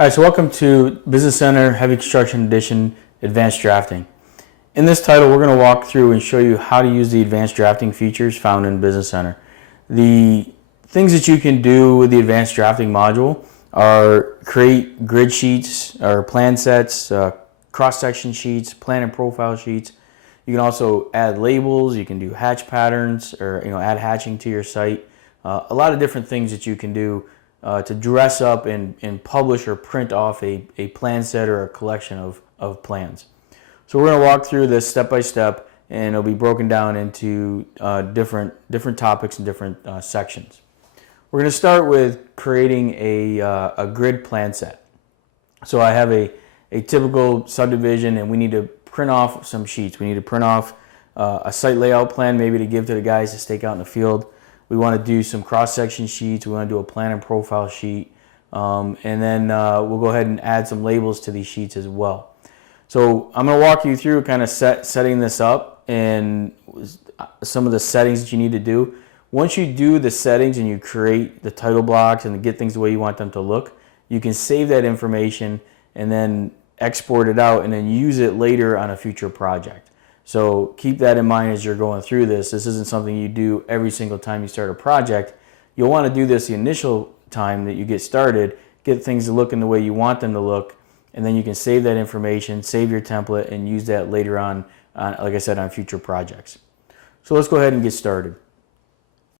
All right, so welcome to Business Center Heavy Construction Edition Advanced Drafting. In this title, we're going to walk through and show you how to use the advanced drafting features found in Business Center. The things that you can do with the advanced drafting module are create grid sheets or plan sets, cross-section sheets, plan and profile sheets. You can also add labels, you can do hatch patterns, or add hatching to your site. A lot of different things that you can do to dress up and publish or print off a plan set or a collection of plans. So we're going to walk through this step by step, and it'll be broken down into different topics and different sections. We're going to start with creating a grid plan set. So I have a typical subdivision, and we need to print off some sheets. We need to print off a site layout plan, maybe to give to the guys to stake out in the field. We want to do some cross-section sheets. We want to do a plan and profile sheet. And then we'll go ahead and add some labels to these sheets as well. So I'm going to walk you through kind of setting this up and some of the settings that you need to do. Once you do the settings and you create the title blocks and get things the way you want them to look, you can save that information and then export it out and then use it later on a future project. So keep that in mind as you're going through this. This isn't something you do every single time you start a project. You'll want to do this the initial time that you get started, get things to look in the way you want them to look, and then you can save that information, save your template, and use that later on like I said, on future projects. So let's go ahead and get started.